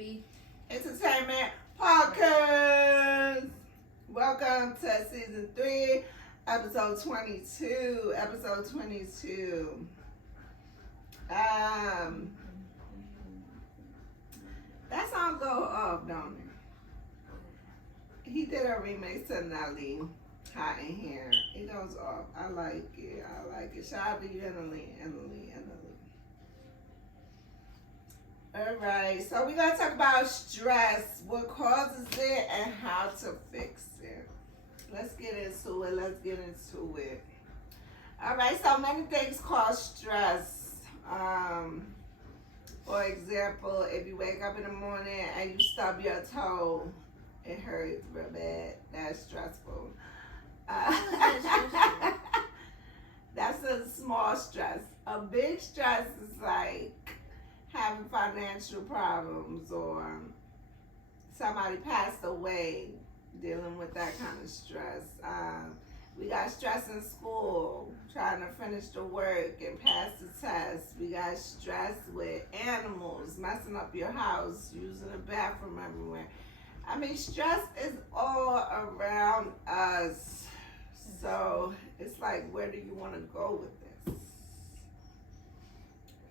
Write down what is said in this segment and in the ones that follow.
Abentertainment Podcast. Welcome to season 3, episode 22. Episode 22. That song go off, don't it? He did a remix to Nelly, Hot in Here. It goes off. I like it. Shout out to you, Emily. Alright, so we're going to talk about stress, what causes it, and how to fix it. Let's get into it. Alright, so many things cause stress. For example, if you wake up in the morning and you stub your toe, it hurts real bad. That's stressful. That's a small stress. A big stress is like having financial problems or somebody passed away, dealing with that kind of stress. We got stress in school, trying to finish the work and pass the test. We got stress with animals, messing up your house, using the bathroom everywhere. I mean, stress is all around us. So it's like, where do you want to go with this?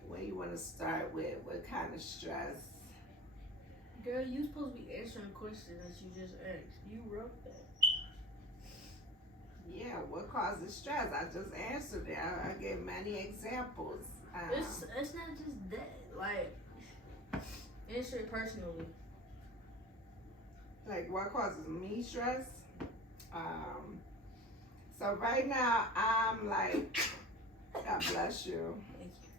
Where you want to start with? What kind of stress? Girl, you supposed to be answering the question that you just asked. You wrote that. Yeah, what causes stress? I just answered it. I gave many examples. It's not just that. Like, answer it personally. Like, what causes me stress? So right now, I'm like, God bless you. Thank you.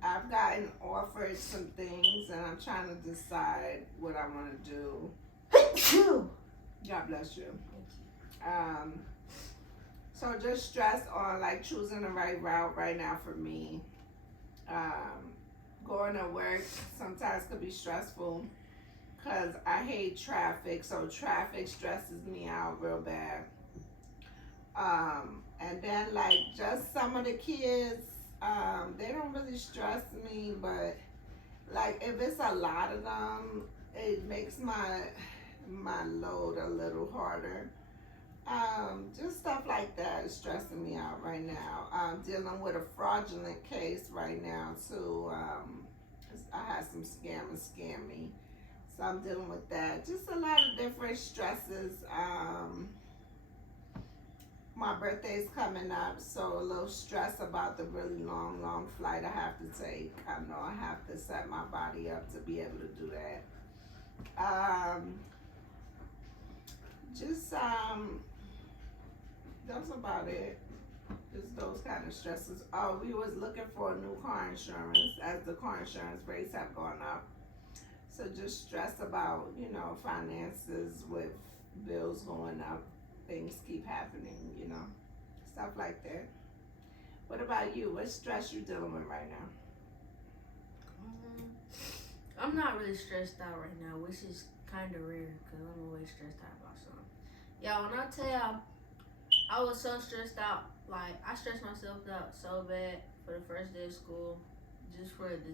I've gotten offered some things, and I'm trying to decide what I want to do. God bless you. Thank you. So just stress on like choosing the right route right now for me. Going to work sometimes could be stressful because I hate traffic, so traffic stresses me out real bad. And then like just some of the kids, they don't really stress me, but like if it's a lot of them, it makes my load a little harder. Just stuff like that is stressing me out right now. I'm dealing with a fraudulent case right now too. I had some scammers scam me, so I'm dealing with that. Just a lot of different stresses. My birthday's coming up, so a little stress about the really long flight I have to take. I know I have to set my body up to be able to do that. That's about it. Just those kind of stresses. Oh, we was looking for new car insurance as the car insurance rates have gone up. So just stress about, finances with bills going up. Things keep happening, stuff like that. What about you? What stress you dealing with right now? I'm not really stressed out right now, which is kind of rare because I'm always stressed out about something. Y'all, when I tell y'all, I was so stressed out. Like, I stressed myself out so bad for the first day of school, just for it to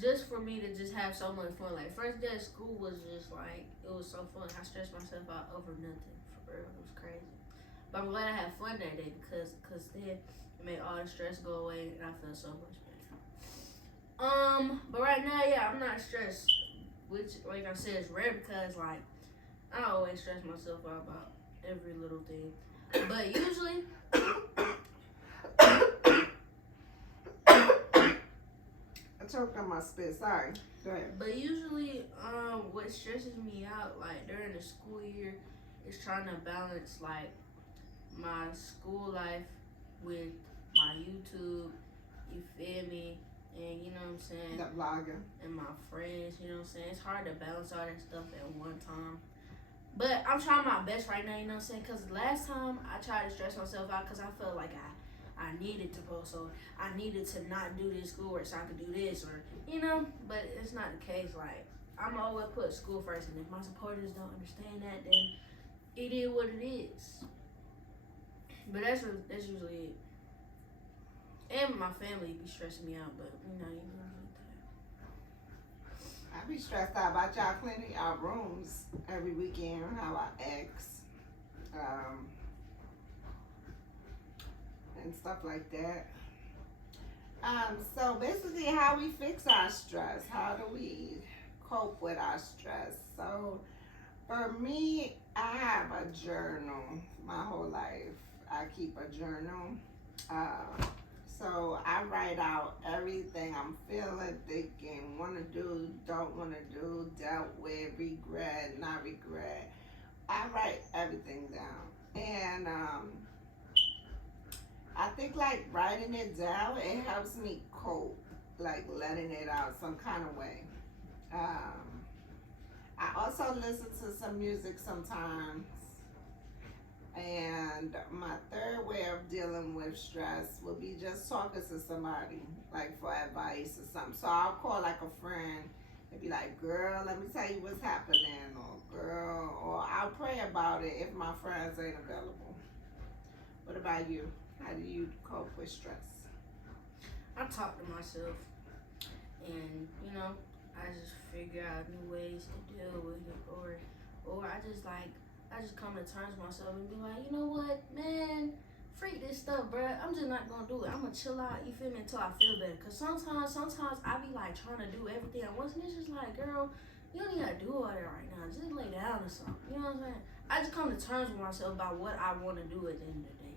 just for me to just have so much fun. Like, first day of school was just like, it was so fun. I stressed myself out over nothing, for real. It was crazy. But I'm glad I had fun that day because then it made all the stress go away and I felt so much better. But right now, yeah, I'm not stressed, which, like I said, is rare because, like, I always stress myself out about every little thing. But usually, I choked on my spit. Sorry. Go ahead. But usually, what stresses me out, like, during the school year is trying to balance, like, my school life with my YouTube, you feel me? And, you know what I'm saying? The vlogger. And my friends, you know what I'm saying? It's hard to balance all that stuff at one time. But I'm trying my best right now, you know what I'm saying? Because last time I tried to stress myself out because I felt like I needed to post, or I needed to not do this schoolwork so I could do this, or, but it's not the case. Like, I'm always put school first, and if my supporters don't understand that, then it is what it is. But that's usually it. And my family be stressing me out, but, you know like that. be stressed out about y'all cleaning our rooms every weekend. How I ex, um, and stuff like that. So basically, how we fix our stress? How do we cope with our stress? So for me, I have a journal my whole life. I keep a journal. Uh, so I write out everything I'm feeling, thinking, want to do, don't want to do, dealt with, regret, not regret. I write everything down. And I think like writing it down, it helps me cope, like letting it out some kind of way. Um, I also listen to some music sometimes. And my third way of dealing with stress would be just talking to somebody, like for advice or something. So I'll call like a friend and be like, girl, let me tell you what's happening, or girl, or I'll pray about it if my friends ain't available. What about you? How do you cope with stress? I talk to myself, and I just figure out new ways to deal with it, or I just come to terms with myself and be like, you know what, man, freak this stuff, bruh. I'm just not gonna do it. I'm gonna chill out, you feel me, until I feel better. Cause sometimes I be like trying to do everything at once, and it's just like, girl, you don't even gotta do all that right now. Just lay down or something. You know what I'm saying? I just come to terms with myself about what I want to do at the end of the day.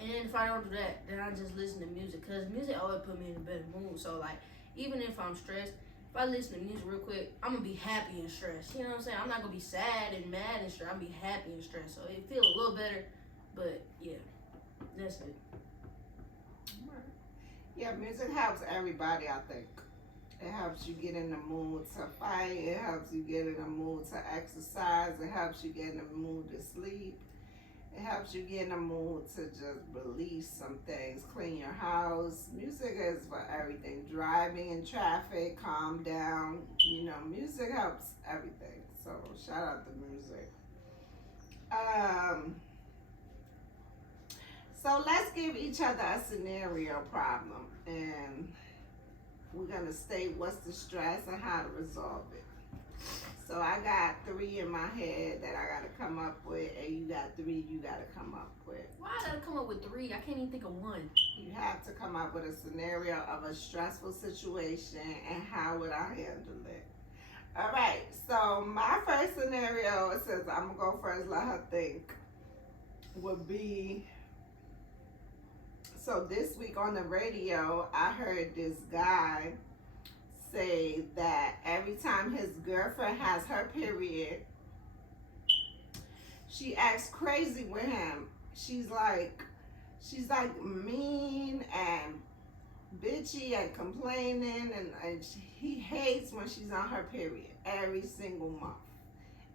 And then if I don't do that, then I just listen to music. Cause music always put me in a better mood. So like, even if I'm stressed, if I listen to music real quick, I'm gonna be happy and stressed. You know what I'm saying? I'm not gonna be sad and mad and stressed. I'm gonna be happy and stressed. So it feels a little better. But yeah, that's it. Yeah, music helps everybody, I think. It helps you get in the mood to fight. It helps you get in the mood to exercise. It helps you get in the mood to sleep. It helps you get in the mood to just release some things, clean your house. Music is for everything. Driving in traffic, calm down. Music helps everything. So shout out to music. Um, so let's give each other a scenario problem, and we're gonna state what's the stress and how to resolve it. So I got 3 in my head that I gotta come up with, and you got 3 you gotta come up with. Why I gotta come up with 3? I can't even think of one. You have to come up with a scenario of a stressful situation and how would I handle it. All right, so my first scenario, it says I'm gonna go first, let her think, would be, so this week on the radio, I heard this guy say that every time his girlfriend has her period, she acts crazy with him. She's like mean and bitchy and complaining, and he hates when she's on her period every single month.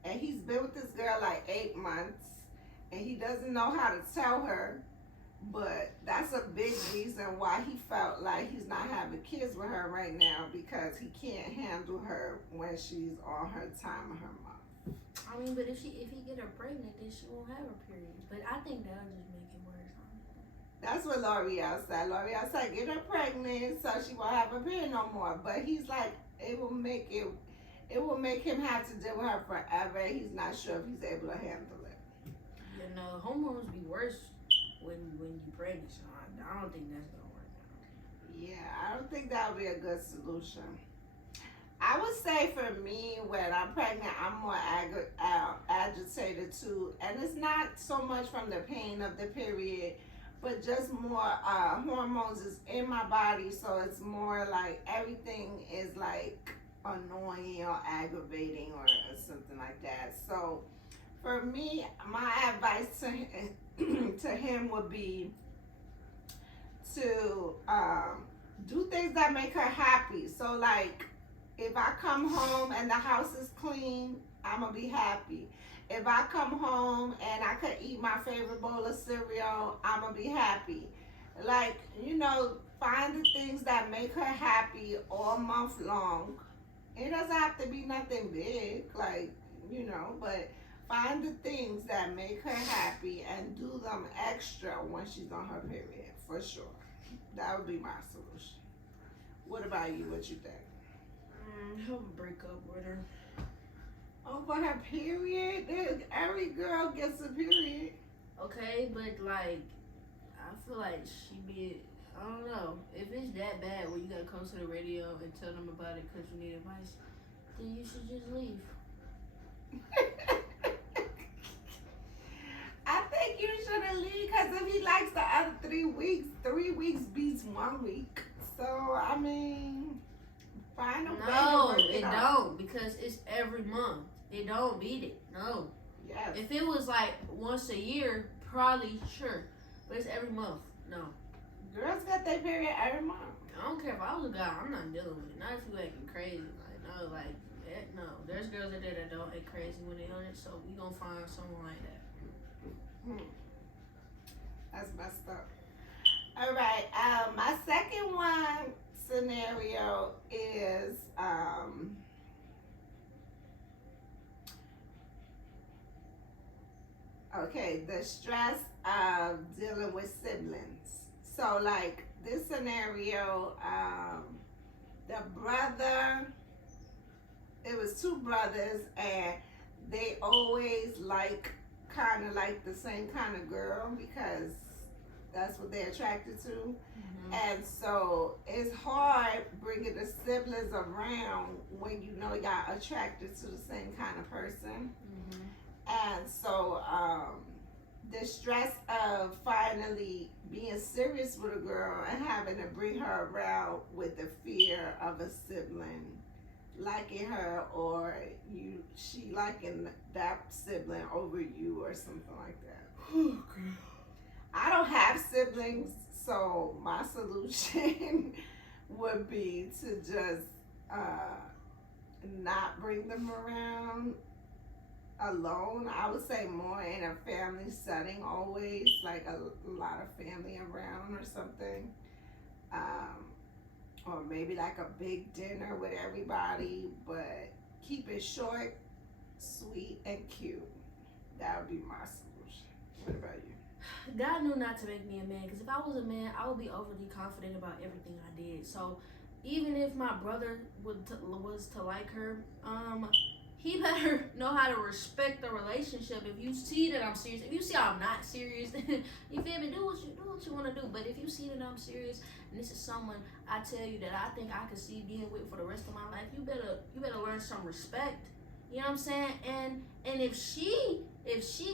And he's been with this girl like 8 months, and he doesn't know how to tell her. But that's a big reason why he felt like he's not having kids with her right now, because he can't handle her when she's on her time of her month. I mean, but if he get her pregnant, then she won't have her period. But I think that'll just make it worse. That's what L'Oreal said. L'Oreal said get her pregnant so she won't have her period no more. But he's like, it will make him have to deal with her forever. He's not sure if he's able to handle it. You know, hormones be worse when you pregnant, so I don't think that's gonna work out. Yeah, I don't think that would be a good solution. I would say for me, when I'm pregnant, I'm more agitated too, and it's not so much from the pain of the period, but just more hormones is in my body, so it's more like everything is like annoying or aggravating or something like that. So for me, my advice to him would be to do things that make her happy. So like, if I come home and the house is clean, I'm gonna be happy. If I come home and I could eat my favorite bowl of cereal, I'm gonna be happy. Like, find the things that make her happy all month long. It doesn't have to be nothing big, like, but find the things that make her happy and do them extra when she's on her period, for sure. That would be my solution. What about you? What you think? He'll break up with her. Over her period? Every girl gets a period. Okay, but like, I feel like she be. I don't know. If it's that bad where you gotta come to the radio and tell them about it because you need advice, then you should just leave. I think you shouldn't leave because if he likes the other 3 weeks beats 1 week. So, I mean, find a way to No, work it out. don't because it's every month. It don't beat it. No. Yes. If it was like once a year, probably sure, but it's every month. No. Girls got their period every month. I don't care if I was a guy. I'm not dealing with it. Not if you acting crazy. Like no, like no. There's girls out there that don't act crazy when they on it. So we gonna find someone like that. That's messed up. All right. My second one scenario is okay, the stress of dealing with siblings. So like this scenario, the brother, it was two brothers and they always kind of like the same kind of girl because that's what they're attracted to. Mm-hmm. And so it's hard bringing the siblings around when you know y'all attracted to the same kind of person. Mm-hmm. And so the stress of finally being serious with a girl and having to bring her around with the fear of a sibling liking her or she liking that sibling over you or something like that. Okay. I don't have siblings, so my solution would be to just not bring them around alone. I would say more in a family setting always, like a lot of family around or something. Or maybe like a big dinner with everybody, but keep it short, sweet, and cute. That would be my solution. What about you? God knew not to make me a man because if I was a man, I would be overly confident about everything I did. So even if my brother was to like her, he better know how to respect the relationship. If you see that I'm serious, if you see I'm not serious, you feel me? Do what you want to do. But if you see that I'm serious and this is someone I tell you that I think I could see being with for the rest of my life, you better learn some respect. You know what I'm saying? And if she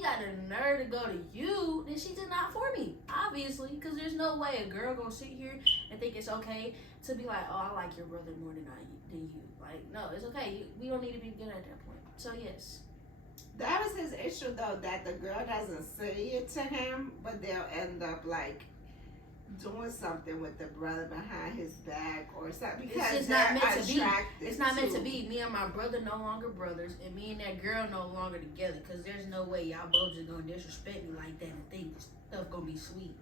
got the nerve to go to you, then she's just not for me, obviously. Because there's no way a girl gonna sit here and think it's okay to be like, oh, I like your brother more than you. Like, no, it's okay. We don't need to be together at that point. So yes. That was his issue though, that the girl doesn't say it to him, but they'll end up like doing something with the brother behind his back or something because it's they're not meant to be. attracted. It's not meant to be. Me and my brother no longer brothers, and me and that girl no longer together. Cause there's no way y'all both just gonna disrespect me like that and think stuff gonna be sweet.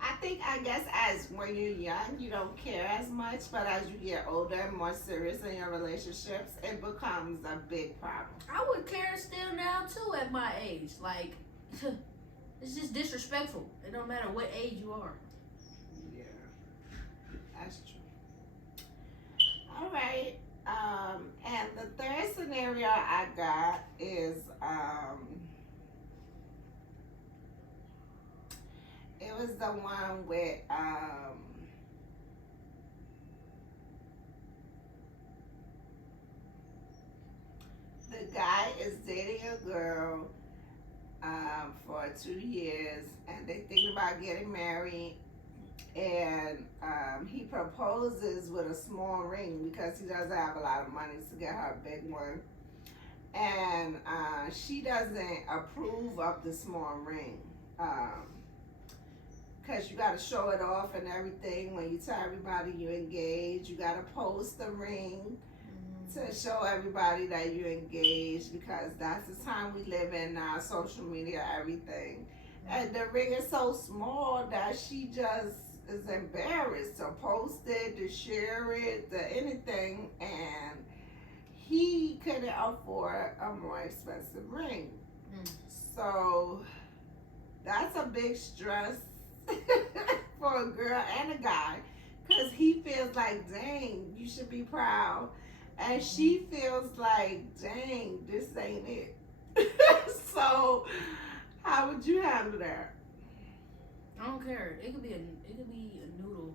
I guess as when you're young, you don't care as much, but as you get older and more serious in your relationships, it becomes a big problem. I would care still now too at my age. Like, it's just disrespectful. It don't matter what age you are. Yeah, that's true. All right. And the third scenario I got is it was the one with the guy is dating a girl for 2 years and they think about getting married and he proposes with a small ring because he doesn't have a lot of money to get her a big one and she doesn't approve of the small ring because you got to show it off and everything. When you tell everybody you engaged, you got to post the ring to show everybody that you engaged because that's the time we live in now, social media, everything. And the ring is so small that she just is embarrassed to post it, to share it, to anything, and he couldn't afford a more expensive ring. So that's a big stress for a girl and a guy Because he feels like, dang, you should be proud. And she feels like, dang, this ain't it. So, how would you handle that? I don't care. It could be a noodle.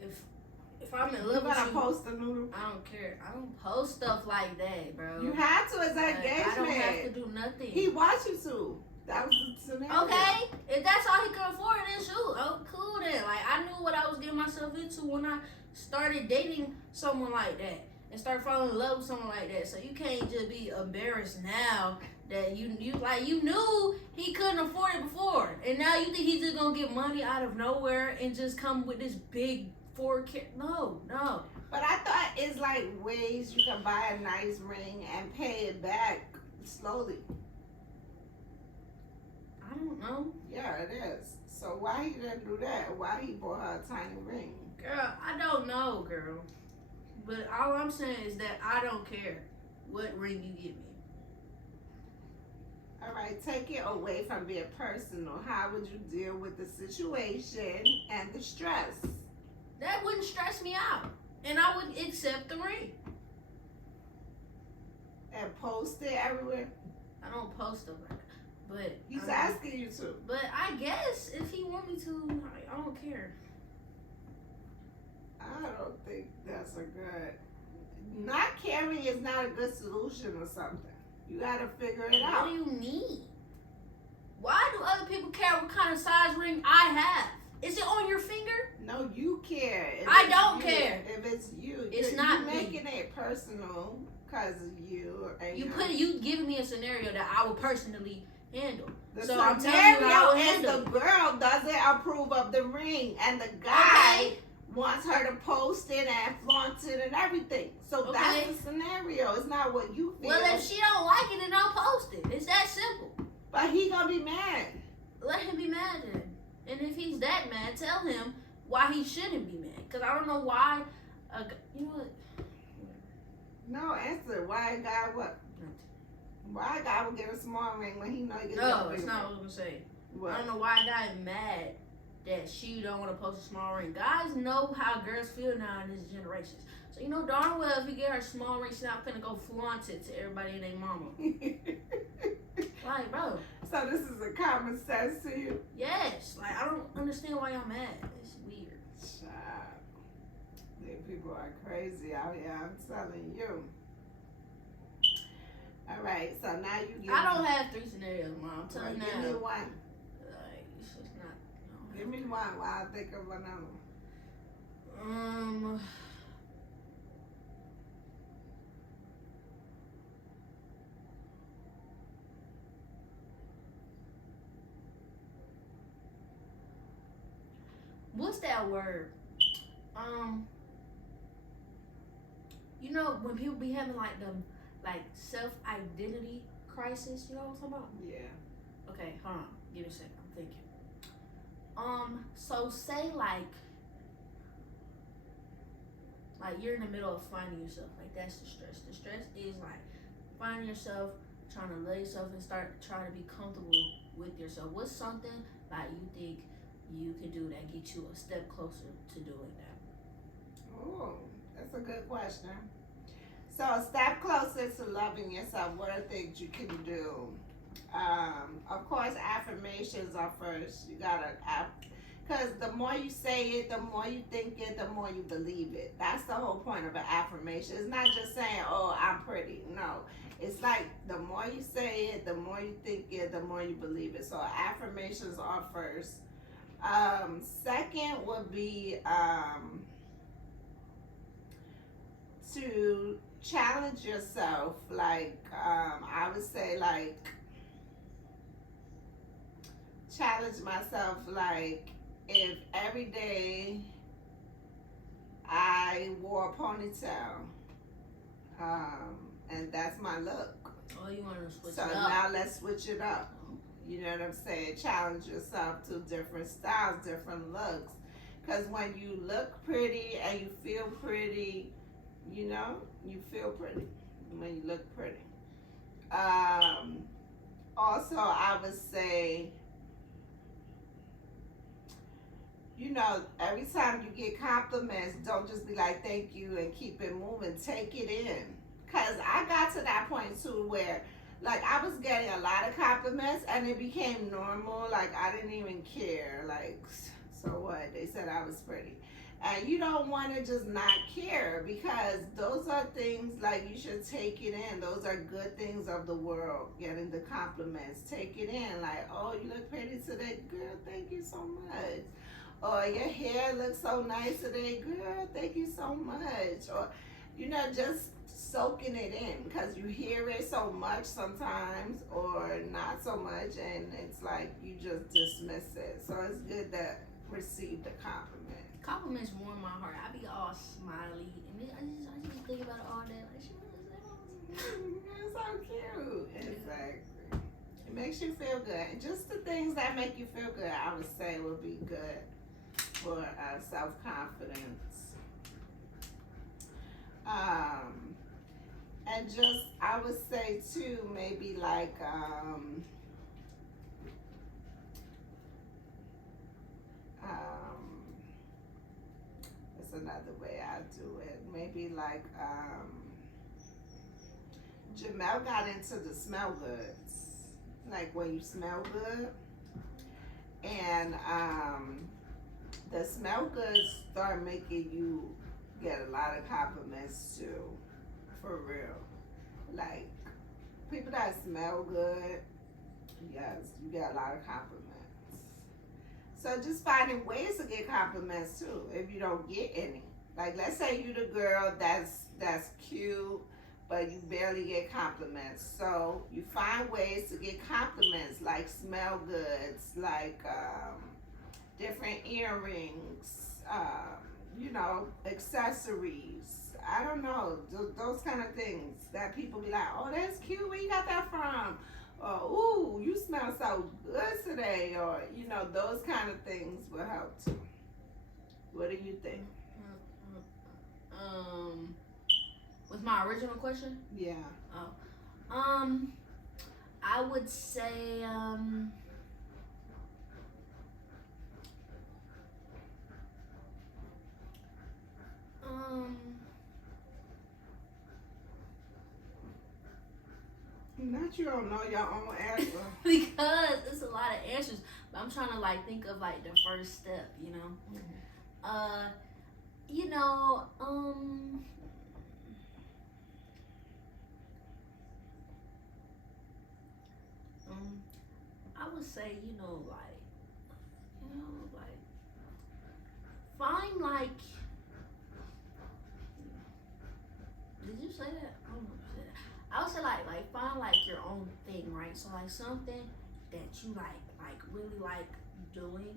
If I'm in You're love with gonna you, post a noodle? I don't care. I don't post stuff like that, bro. You had to. It's Like, engagement. I don't have to do nothing. He wants you to. That was the scenario. Okay, if that's all he could afford, then shoot. Oh, cool then. Like, I knew what I was getting myself into when I started dating someone like that and start falling in love with someone like that. So you can't just be embarrassed now that you knew he couldn't afford it before, and now you think he's just gonna get money out of nowhere and just come with this big 4K? No. But I thought it's like ways you can buy a nice ring and pay it back slowly. I don't know. Yeah, it is. So why he didn't do that? Why he bought her a tiny ring? Girl, I don't know, girl. But all I'm saying is that I don't care what ring you give me. All right, take it away from being personal. How would you deal with the situation and the stress? That wouldn't stress me out. And I would accept the ring. And post it everywhere? I don't post stuff like that. But He's asking you to. But I guess if he want me to, I don't care. I don't think that's a good. Not caring is not a good solution or something. You gotta figure it out. What do you mean? Why do other people care what kind of size ring I have? Is it on your finger? No, you care. If I it's don't you, care. If it's you, It's not you're me. making it personal because of you. And You giving me a scenario that I will personally handle. The So I'm telling you how I will scenario is handle the it. girl doesn't approve of the ring, and the guy Okay. wants her to post it and flaunt it and everything. So Okay. that's the scenario. It's not what you feel. Well, if she don't like it, then don't post it. It's that simple. But he gonna be mad. Let him be mad then. And if he's that mad, tell him why he shouldn't be mad. Because I don't know why. You know what? No, answer. Why a guy what? Why a guy would get a small ring when he know he gets a No, big it's not ring? what I was going to say. What? I don't know why a guy is mad that she don't want to post a small ring. Guys know how girls feel now in this generation. So you know darn well if you get her a small ring, she's not finna go flaunt it to everybody and their mama. Like, bro. So this is a common sense to you? Yes. Like, I don't understand why y'all mad. It's weird. Child. These people are crazy out here, I'm telling you. All right, so now you give I don't have 3 scenarios, Mom. I'm telling you now. Give me one. Like, it's just not. Give me one while I think of another. What's that word? You know when people be having like them self-identity crisis, you know what I'm talking about? Yeah. Okay, hold on. Give me a second. I'm thinking. So say like you're in the middle of finding yourself. Like that's the stress. The stress is like finding yourself, trying to love yourself and start trying to be comfortable with yourself. What's something like you think you can do that get you a step closer to doing that? Oh, that's a good question. So a step closer to loving yourself, what are things you can do? Of course, affirmations are first. You gotta, because the more you say it, the more you think it, the more you believe it. That's the whole point of an affirmation. It's not just saying, oh, I'm pretty. No. It's like the more you say it, the more you think it, the more you believe it. So affirmations are first. Second would be to challenge yourself. Like I would say, like challenge myself. Like if every day I wore a ponytail, and that's my look. Oh, you want to switch So it up? now let's switch it up. You know what I'm saying? Challenge yourself to different styles, different looks. Because when you look pretty and you feel pretty, you know, you feel pretty when you look pretty. Also, I would say every time you get compliments, don't just be like, thank you, and keep it moving. Take it in. Because I got to that point too where, like, I was getting a lot of compliments and it became normal. Like, I didn't even care. Like, so what? They said I was pretty. And you don't want to just not care because those are things like you should take it in. Those are good things of the world, getting the compliments. Take it in. Like, oh, you look pretty today. Girl, thank you so much. Or your hair looks so nice today. Girl, thank you so much. Or, just soaking it in because you hear it so much sometimes or not so much and it's like you just dismiss it. So it's good to receive the compliment. Compliments warm my heart. I be all smiley, and I just think about it all day. Like, she It's so cute. Exactly. It makes you feel good. And just the things that make you feel good, I would say, would be good for self confidence. And just, I would say too, maybe like, it's another way I do it. Maybe like, Jamel got into the smell goods, like when you smell good, and the smell goods start making you get a lot of compliments too, for real. Like people that smell good, yes, you get a lot of compliments. So just finding ways to get compliments too, if you don't get any. Like let's say you the girl that's cute, but you barely get compliments. So you find ways to get compliments, like smell goods, like different earrings, accessories. I don't know, those kind of things that people be like, oh, that's cute. Where you got that from? Or, ooh, you smell so good today. Or, those kind of things will help too. What do you think? Was my original question? Yeah. Oh. I would say, Not you don't know your own answer. because it's a lot of answers, but I'm trying to like think of like the first step, Mm-hmm. you know, I would say, like find like, did you say that? I don't know if you said that. I would say like find like your own thing, right? So like something that you like really like doing,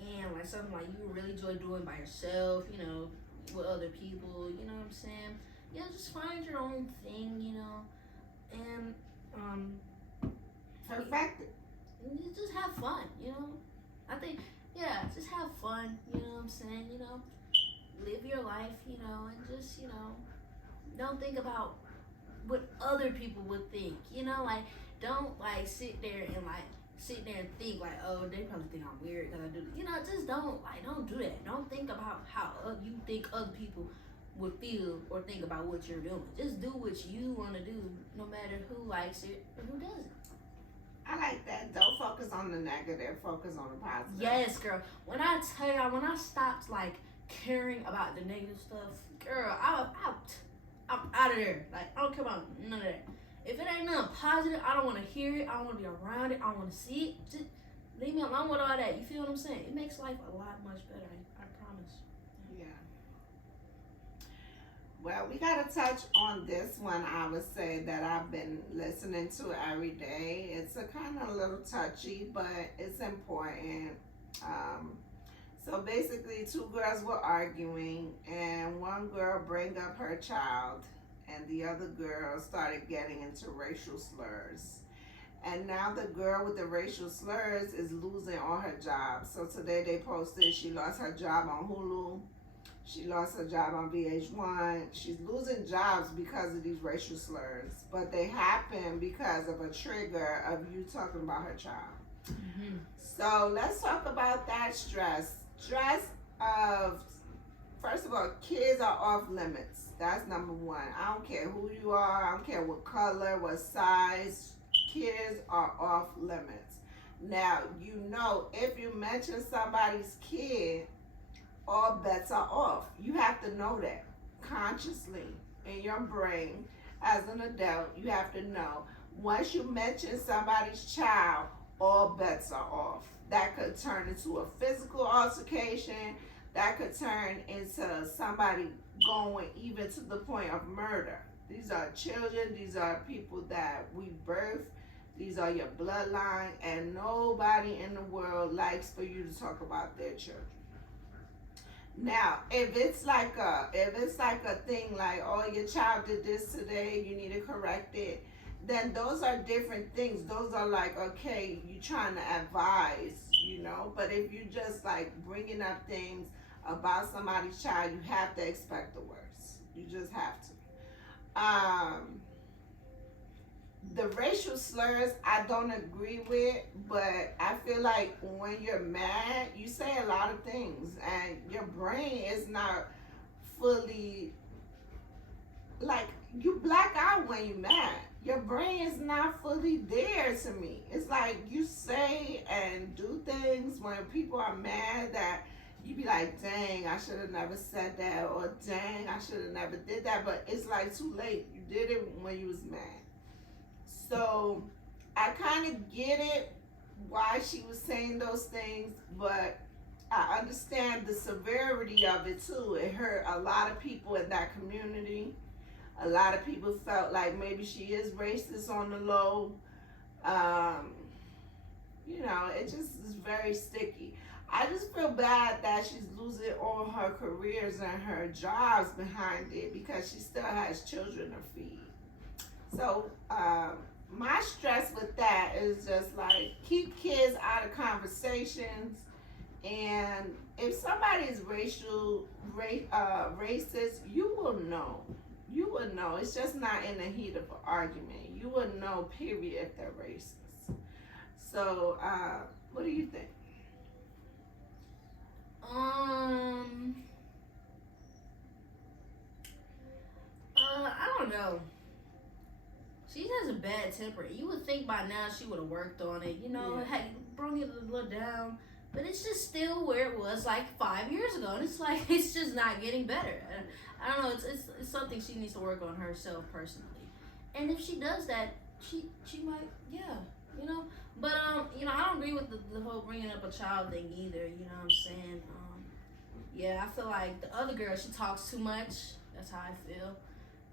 and like something like you really enjoy doing by yourself, with other people, you know what I'm saying? Just find your own thing, and Perfect. you just have fun. I think, yeah, just have fun, you know what I'm saying? Live your life, and just, don't think about what other people would think, like, don't like sit there and think like, oh, they probably think I'm weird because I do this. Just don't do that. Don't think about how you think other people would feel or think about what you're doing. Just do what you want to do, no matter who likes it or who doesn't. I like that. Don't focus on the negative. Focus on the positive. Yes, girl. When I tell y'all, when I stopped like caring about the negative stuff, girl, I'm out of there. Like I don't care about none of that. If it ain't nothing positive, I don't want to hear it. I don't want to be around it. I don't want to see it. Just leave me alone with all that. You feel what I'm saying? It makes life a lot much better. I promise. Yeah. Well, we got to touch on this one. I would say that I've been listening to every day. It's a kind of a little touchy, but it's important. Um, so basically, two girls were arguing, and one girl bring up her child, and the other girl started getting into racial slurs. And now the girl with the racial slurs is losing all her jobs. So today they posted she lost her job on Hulu. She lost her job on VH1. She's losing jobs because of these racial slurs. But they happen because of a trigger of you talking about her child. Mm-hmm. So let's talk about that stress. Stress of, first of all, kids are off limits. That's number one. I don't care who you are, I don't care what color, what size, kids are off limits. Now, if you mention somebody's kid, all bets are off. You have to know that consciously in your brain as an adult. You have to know once you mention somebody's child, all bets are off. That could turn into a physical altercation. That could turn into somebody going even to the point of murder. These are children. These are people that we birth. These are your bloodline, and nobody in the world likes for you to talk about their children. Now, if it's like a thing like, oh, your child did this today, you need to correct it, then those are different things. Those are like, okay, you trying to advise. But if you just like bringing up things about somebody's child, you have to expect the worst. You just have to. The racial slurs I don't agree with, but I feel like when you're mad, you say a lot of things, and your brain is not fully, like, you black out when you're mad. Your brain is not fully there to me. It's like you say and do things when people are mad that you be like, dang, I should have never said that, or dang, I should have never did that, but it's like too late. You did it when you was mad. So I kind of get it why she was saying those things, but I understand the severity of it too. It hurt a lot of people in that community. A lot of people felt like maybe she is racist on the low. Um, it just is very sticky. I just feel bad that she's losing all her careers and her jobs behind it because she still has children to feed. So, my stress with that is just like keep kids out of conversations, and if somebody is racist, you will know. You will know. It's just not in the heat of an argument. You will know, period, if they're racist. So, what do you think? I don't know. She has a bad temper. You would think by now she would have worked on it, had brought it a little down. But it's just still where it was like 5 years ago. And it's like, it's just not getting better. I don't know, it's something she needs to work on herself personally. And if she does that, she might, But, I don't agree with the whole bringing up a child thing either, you know what I'm saying? I feel like the other girl, she talks too much. That's how I feel.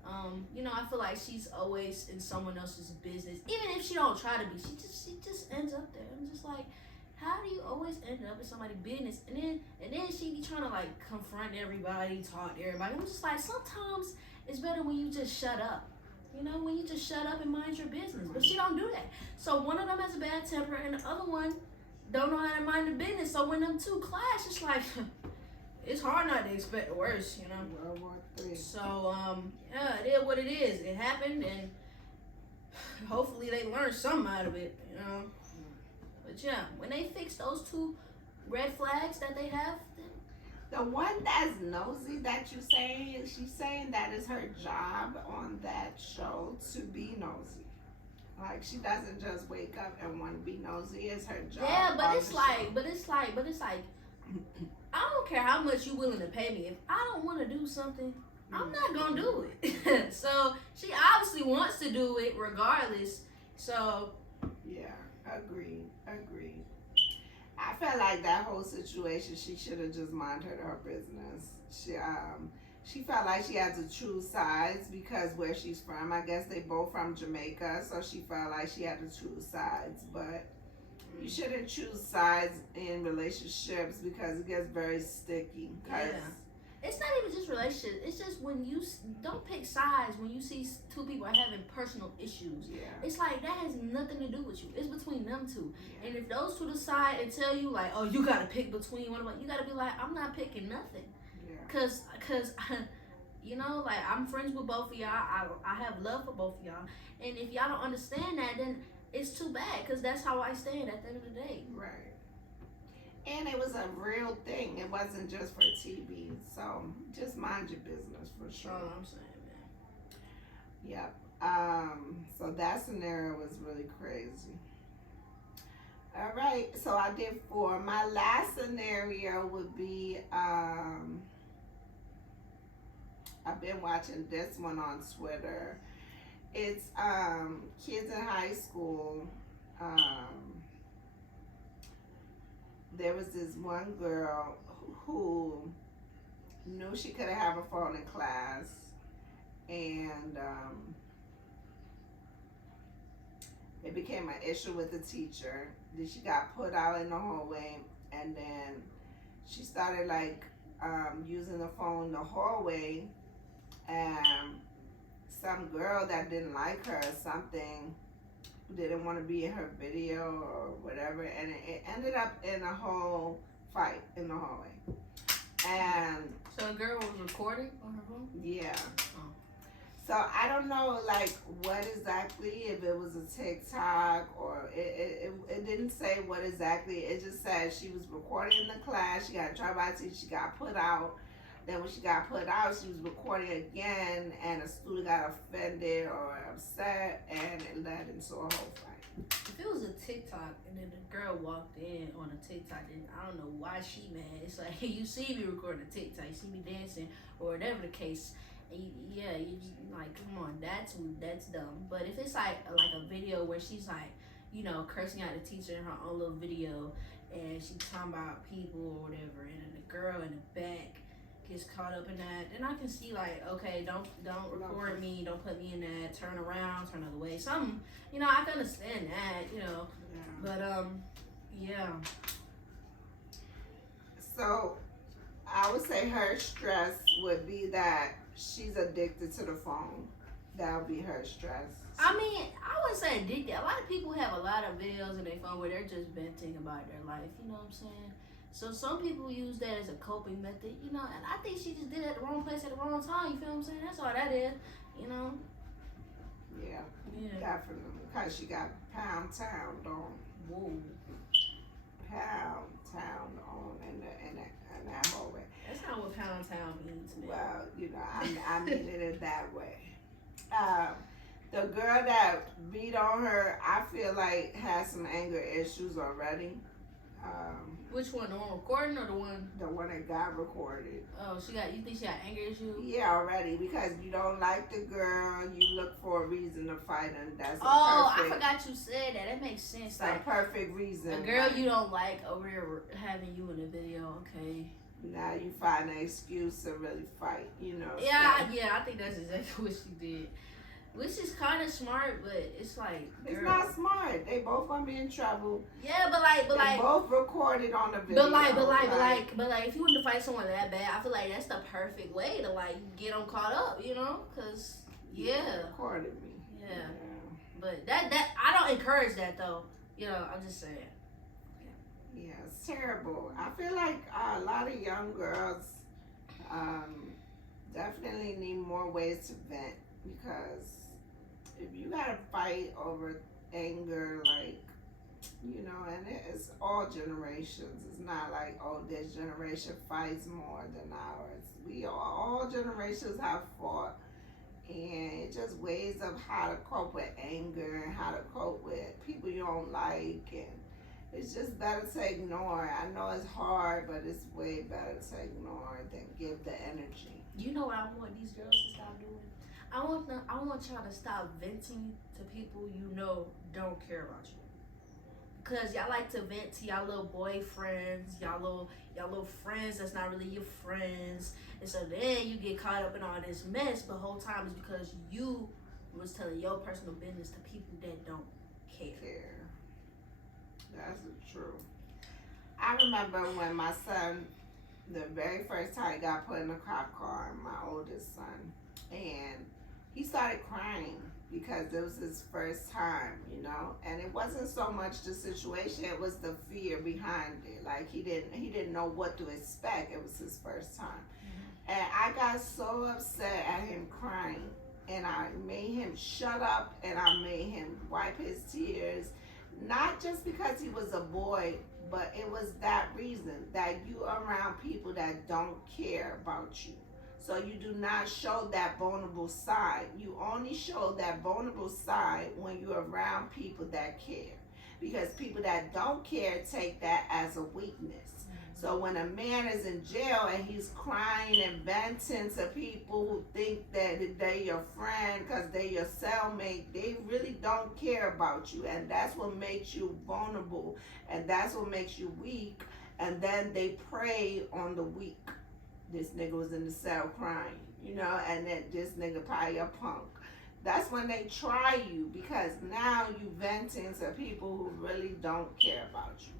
I feel like she's always in someone else's business. Even if she don't try to be, she just ends up there. I'm just like, how do you always end up in somebody's business? And then she be trying to like confront everybody, talk to everybody. I'm just like, sometimes it's better when you just shut up. When you just shut up and mind your business. But she don't do that. So one of them has a bad temper and the other one don't know how to mind the business. So when them two clash, it's like it's hard not to expect the worst, World War III. So, it is what it is. It happened, and hopefully they learn something out of it, But yeah, when they fix those two red flags that they have, then the one that's nosy that you saying, she's saying that is her job on that show to be nosy. Like, she doesn't just wake up and want to be nosy. It's her job. Yeah, but it's like, I don't care how much you're willing to pay me. If I don't want to do something, I'm not gonna do it. So she obviously wants to do it regardless. So yeah, agreed. I felt like that whole situation, she should have just minded her business. She felt like she had to choose sides because where she's from, I guess they both from Jamaica, so she felt like she had to choose sides. But you shouldn't choose sides in relationships because it gets very sticky. It's not even just relationships. It's just when you don't pick sides when you see two people are having personal issues. Yeah. It's like that has nothing to do with you. It's between them two. Yeah. And if those two decide and tell you like, oh, you gotta pick between one of them, you gotta be like, I'm not picking nothing. Yeah. Cause like I'm friends with both of y'all. I have love for both of y'all. And if y'all don't understand that, then it's too bad because that's how I stand at the end of the day. Right. And it was a real thing. It wasn't just for TV. So just mind your business for That's sure. all I'm saying, man. Yep. So that scenario was really crazy. All right. So I did 4. My last scenario would be I've been watching this one on Twitter. It's kids in high school. There was this one girl who knew she couldn't have a phone in class, and it became an issue with the teacher. Then she got put out in the hallway, and then she started like using the phone in the hallway, and some girl that didn't like her or something didn't want to be in her video or whatever, and it ended up in a whole fight in the hallway. And so a girl was recording on her phone? Yeah. Oh. So I don't know like what exactly, if it was a TikTok or it didn't say what exactly. It just said she was recording in the class. She got in trouble by the teacher. She got put out. Then when she got put out, she was recording again, and a student got offended or upset, and it led into a whole fight. If it was a TikTok and then the girl walked in on a TikTok, then I don't know why she mad. It's like, you see me recording a TikTok, you see me dancing, or whatever the case. And you like, come on, that's dumb. But if it's like a video where she's like, cursing out the teacher in her own little video, and she's talking about people or whatever, and then the girl in the back gets caught up in that, then I can see like, okay, don't record me, don't put me in that, turn around, turn the other way, something, I can understand that, Yeah. but yeah. So I would say her stress would be that she's addicted to the phone. That would be her stress. I mean, I wouldn't say addicted. A lot of people have a lot of videos in their phone where they're just venting about their life, you know what I'm saying? So some people use that as a coping method, and I think she just did it at the wrong place at the wrong time, you feel what I'm saying? That's all that is, Yeah. Yeah. Definitely. Because she got Pound Town on. Whoa. Pound Town on in that hallway. That's not what Pound Town means, man. Well, I mean it that way. The girl that beat on her, I feel like has some anger issues already. Which one, the one recording or the one? The one that got recorded. Oh, you think she got anger issues? Yeah, already, because you don't like the girl, you look for a reason to fight, and that's I forgot you said that. That makes sense. Like a perfect reason. A girl you don't like over here having you in the video, okay. Now you find an excuse to really fight, Yeah, I think that's exactly what she did. Which is kind of smart, but it's like, girl. It's not smart. They both gonna be in trouble. Yeah, but like both recorded on the video. But like, if you want to fight someone that bad, I feel like that's the perfect way to like get them caught up, cause recorded me. Yeah. But that I don't encourage that though. I'm just saying. Yeah, it's terrible. I feel like a lot of young girls definitely need more ways to vent, because if you gotta fight over anger, like, and it's all generations. It's not like, oh, this generation fights more than ours. All generations have fought, and it's just ways of how to cope with anger and how to cope with people you don't like, and it's just better to ignore. I know it's hard, but it's way better to ignore than give the energy. You know what I want these girls to stop doing? I want y'all to stop venting to people don't care about you. Cause y'all like to vent to y'all little boyfriends, y'all little friends that's not really your friends, and so then you get caught up in all this mess. But the whole time is because you was telling your personal business to people that don't care. That's true. I remember when my son, the very first time he got put in a cop car, my oldest son, and he started crying because it was his first time, and it wasn't so much the situation, it was the fear behind it. Like he didn't know what to expect. It was his first time. Mm-hmm. And I got so upset at him crying, and I made him shut up, and I made him wipe his tears, not just because he was a boy, but it was that reason that you are around people that don't care about you. So you do not show that vulnerable side. You only show that vulnerable side when you're around people that care. Because people that don't care take that as a weakness. So when a man is in jail and he's crying and venting to people who think that they your friend because they your cellmate, they really don't care about you, and that's what makes you vulnerable, and that's what makes you weak. And then they prey on the weak. This nigga was in the cell crying, and then this nigga probably a punk. That's when they try you, because now you venting to people who really don't care about you.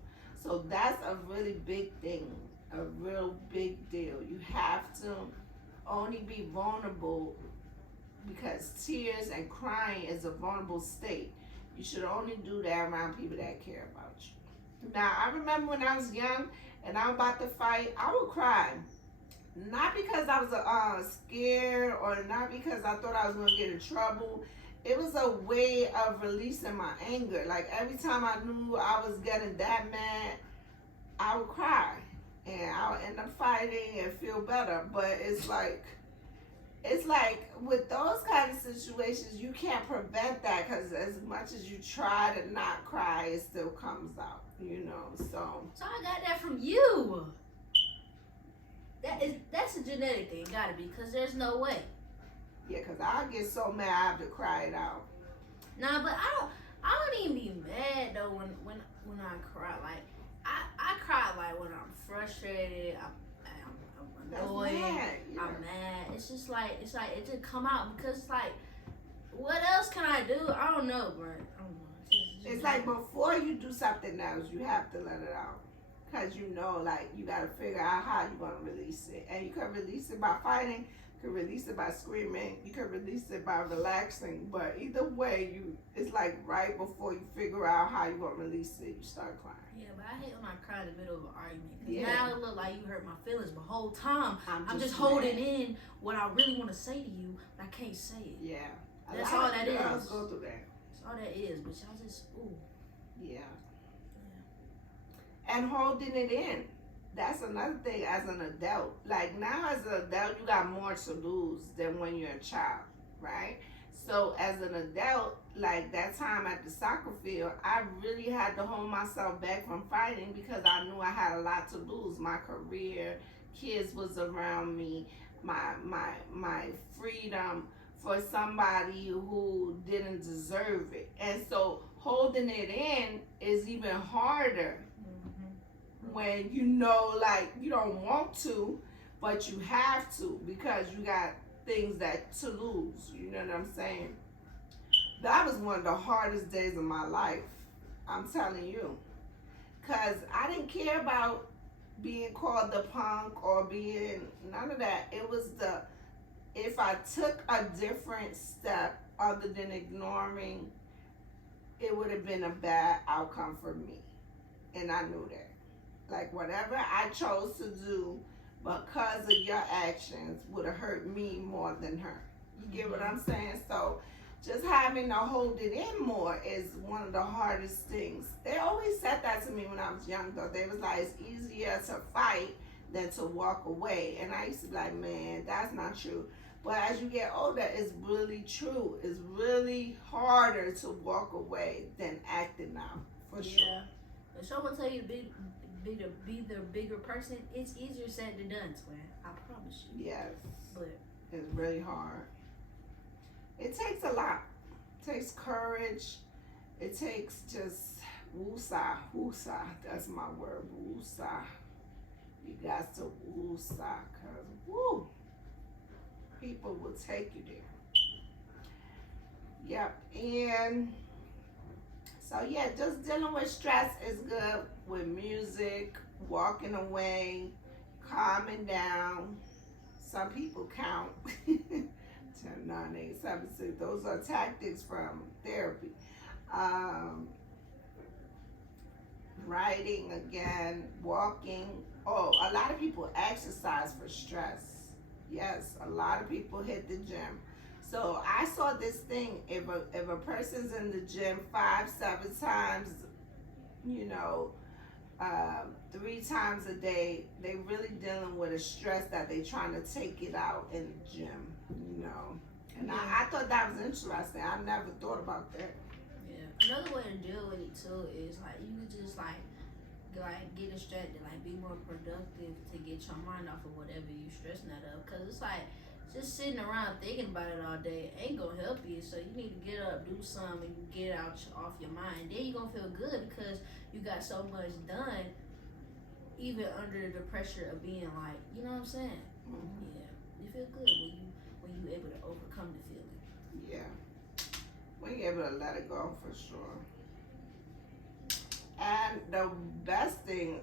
So that's a really big thing, a real big deal. You have to only be vulnerable, because tears and crying is a vulnerable state. You should only do that around people that care about you. Now, I remember when I was young and I was about to fight, I would cry. Not because I was scared, or not because I thought I was going to get in trouble. It was a way of releasing my anger. Like every time I knew I was getting that mad, I would cry. And I would end up fighting and feel better. But it's like with those kind of situations, you can't prevent that, because as much as you try to not cry, it still comes out, So I got that from you. That's a genetic thing, gotta be, because there's no way. Yeah, because I get so mad I have to cry it out. Nah, but I don't even be mad though when I cry. Like I cry like when I'm frustrated, I'm annoyed, I'm mad. It's like it just come out, because it's like, what else can I do? I don't know, bro. I don't know. It's like before you do something else, you have to let it out. Because like, you got to figure out how you're going to release it. And you can release it by fighting, you can release it by screaming, you can release it by relaxing. But either way, it's like right before you figure out how you're going to release it, you start crying. Yeah, but I hate when I cry in the middle of an argument. Because now it look like you hurt my feelings, but whole time I'm just holding in what I really want to say to you, but I can't say it. Yeah. That's all that is. Girls go through that. That's all that is, but y'all just, ooh. Yeah. And holding it in. That's another thing as an adult. Like now as an adult, you got more to lose than when you're a child, right? So as an adult, like that time at the soccer field, I really had to hold myself back from fighting, because I knew I had a lot to lose. My career, kids was around me, my freedom, for somebody who didn't deserve it. And so holding it in is even harder when like you don't want to, but you have to, because you got things to lose. You know what I'm saying? That was one of the hardest days of my life, I'm telling you, because I didn't care about being called the punk or being none of that. It was if I took a different step other than ignoring, it would have been a bad outcome for me, and I knew that. Like whatever I chose to do because of your actions would have hurt me more than her. You get what I'm saying? So just having to hold it in more is one of the hardest things. They always said that to me when I was young, though. They was like, it's easier to fight than to walk away. And I used to be like, man, that's not true. But as you get older, it's really true. It's really harder to walk away than acting out, for sure. Yeah. If someone tell you to be the bigger person, it's easier said than done, twin. I promise you. Yes. But it's really hard. It takes a lot. It takes courage. It takes just woosah. That's my word. Woosah. You got to woosah, cause woo, people will take you there. Yep. And so yeah, just dealing with stress is good with music, walking away, calming down. Some people count. 10, 9, 8, 7, 6. Those are tactics from therapy. Writing again, walking. Oh, a lot of people exercise for stress. Yes, a lot of people hit the gym. So I saw this thing. If a person's in the gym 5 7 times, you know, 3 times a day, they really dealing with a stress that they trying to take it out in the gym. You know, and Yeah. I thought that was interesting. I never thought about that. Yeah. Another way to deal with it too is like you could just get distracted, like be more productive to get your mind off of whatever you stressing out of. Cause it's like just sitting around thinking about it all day ain't gonna help you. So you need to get up, do something, and get out off your mind. Then you gonna feel good because you got so much done, even under the pressure of being like, you know what I'm saying? Mm-hmm. Yeah, you feel good when you able to overcome the feeling. Yeah, when you're able to let it go for sure. And the best thing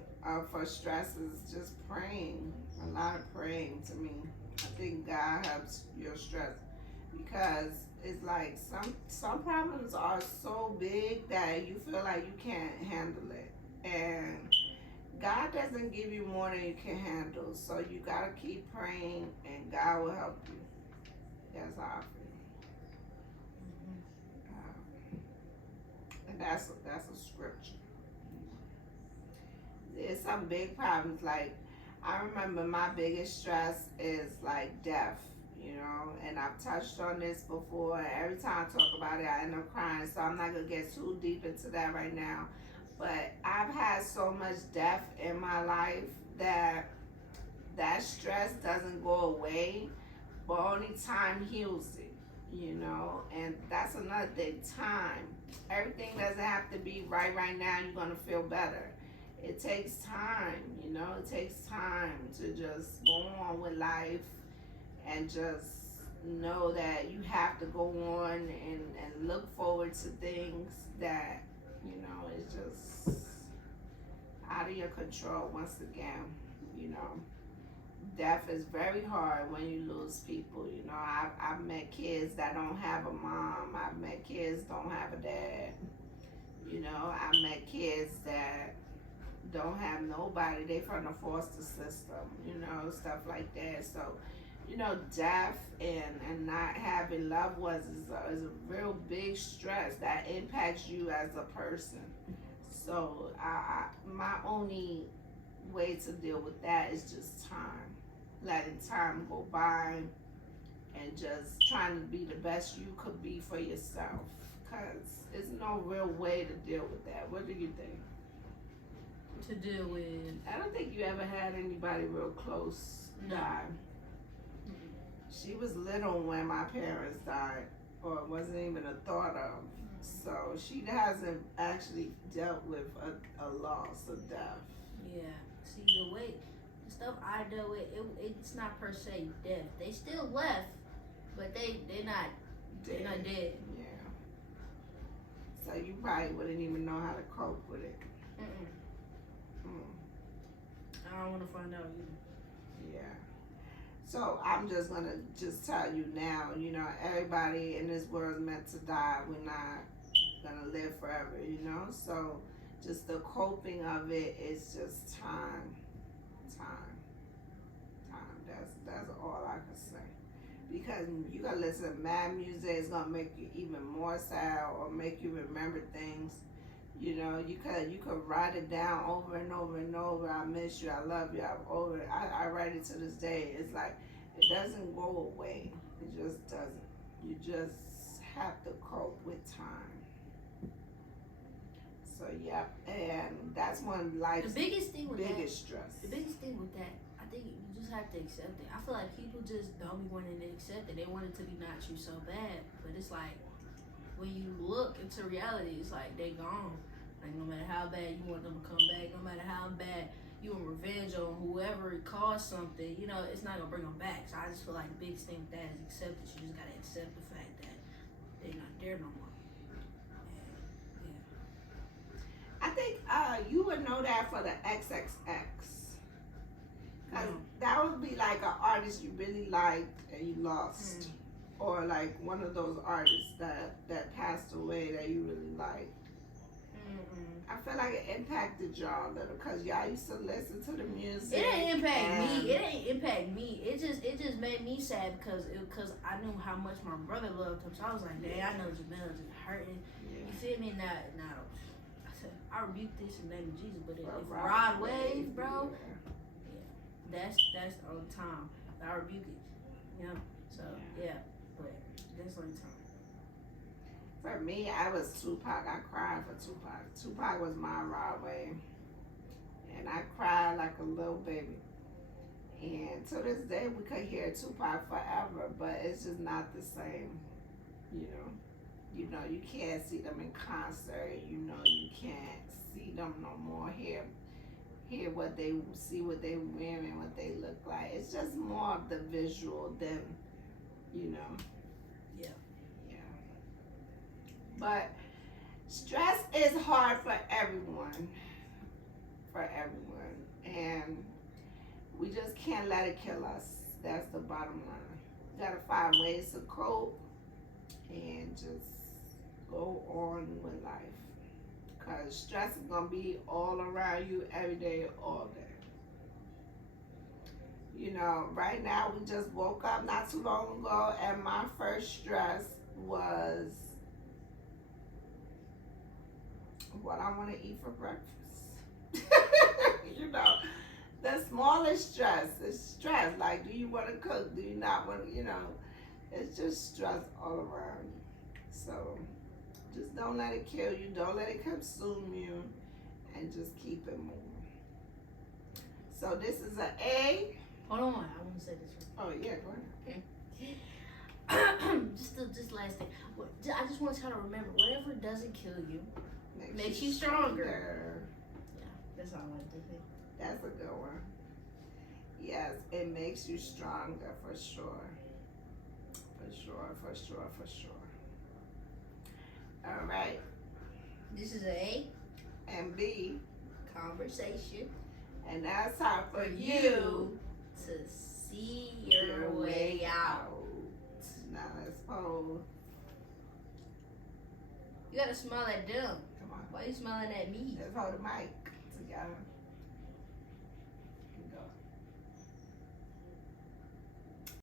for stress is just praying. A lot of praying to me. I think God helps your stress because it's like some problems are so big that you feel like you can't handle it, and God doesn't give you more than you can handle. So you gotta keep praying, and God will help you. That's how I feel. And that's a scripture. There's some big problems. Like I remember my biggest stress is like death, you know, and I've touched on this before. Every time I talk about it, I end up crying. So I'm not gonna get too deep into that right now. But I've had so much death in my life that that stress doesn't go away, but only time heals it, you know. And that's another thing. Time. Everything doesn't have to be right now. You're gonna feel better. It takes time, you know. It takes time to just go on with life and just know that you have to go on and look forward to things that, you know, is just out of your control once again, you know. Death is very hard when you lose people, you know. I've met kids that don't have a mom. I've met kids don't have a dad. You know, I've met kids that don't have nobody. They from the foster system, you know, stuff like that. So, you know, death and not having loved ones is a real big stress that impacts you as a person. So, my only way to deal with that is just time, letting time go by, and just trying to be the best you could be for yourself. Cause there's no real way to deal with that. What do you think? To deal with. I don't think you ever had anybody real close die. She was little when my parents died, or it wasn't even a thought of. So she hasn't actually dealt with a loss of death. Yeah. See, the stuff I dealt with, it's not per se death. They still left, but they're not dead. Yeah. So you probably wouldn't even know how to cope with it. I don't want to find out either. Yeah. So I'm just gonna just tell you now, you know, everybody in this world is meant to die. We're not gonna live forever, you know. So just the coping of it is just time. That's all I can say. Because you gotta listen to mad music, it's gonna make you even more sad or make you remember things. You know, you could write it down over and over and over. I miss you, I love you, I'm over it. I write it to this day. It's like it doesn't go away. It just doesn't. You just have to cope with time. So yeah, and that's one of life's biggest stress. The biggest thing with that, I think you just have to accept it. I feel like people just don't be wanting to accept it. They want it to be not you so bad, but it's like when you look into reality, it's like they gone. Like no matter how bad you want them to come back, no matter how bad you want revenge on whoever caused something, you know, it's not gonna bring them back. So I just feel like the biggest thing with that is acceptance. You just gotta accept the fact that they're not there no more. I think you would know that for the XXX. Cause that would be like an artist you really liked and you lost. Or like one of those artists that passed away that you really liked. I feel like it impacted y'all a little because y'all used to listen to the music. It didn't impact me. It didn't impact me. It just made me sad because I knew how much my brother loved him. So I was like, dang, I know Jamel is hurting. Yeah. You feel me? Now, I said, I rebuke this in the name of Jesus. But if Rod Rod Wave, bro, yeah. that's the only time I rebuke it. You know. So yeah, but that's the only time. For me, I was Tupac. I cried for Tupac. Tupac was my Rod Wave. And I cried like a little baby. And to this day, we could hear Tupac forever, but it's just not the same. You know, you can't see them in concert. You know, you can't see them no more. Hear what they see, what they wearing, what they look like. It's just more of the visual than, you know. Yeah. But stress is hard for everyone. And we just can't let it kill us. That's the bottom line. You gotta find ways to cope and just go on with life. Because stress is gonna be all around you every day, all day. You know, right now we just woke up not too long ago and my first stress was what I want to eat for breakfast. You know, the smallest stress is stress. Like, do you want to cook? Do you not want to, it's just stress all around you. So just don't let it kill you. Don't let it consume you. And just keep it moving. So this is an A. Hold on, I want to say this. Oh, yeah, go ahead. just last thing. I just want y'all to remember, whatever doesn't kill you makes you stronger. Yeah, that's all I want to say. That's a good one. Yes, it makes you stronger for sure. For sure. All right. This is A. And B. Conversation. And now it's time for you to see your way out. Now let's pose. You gotta smile at them. Come on. Why are you smiling at me? Let's hold the mic together.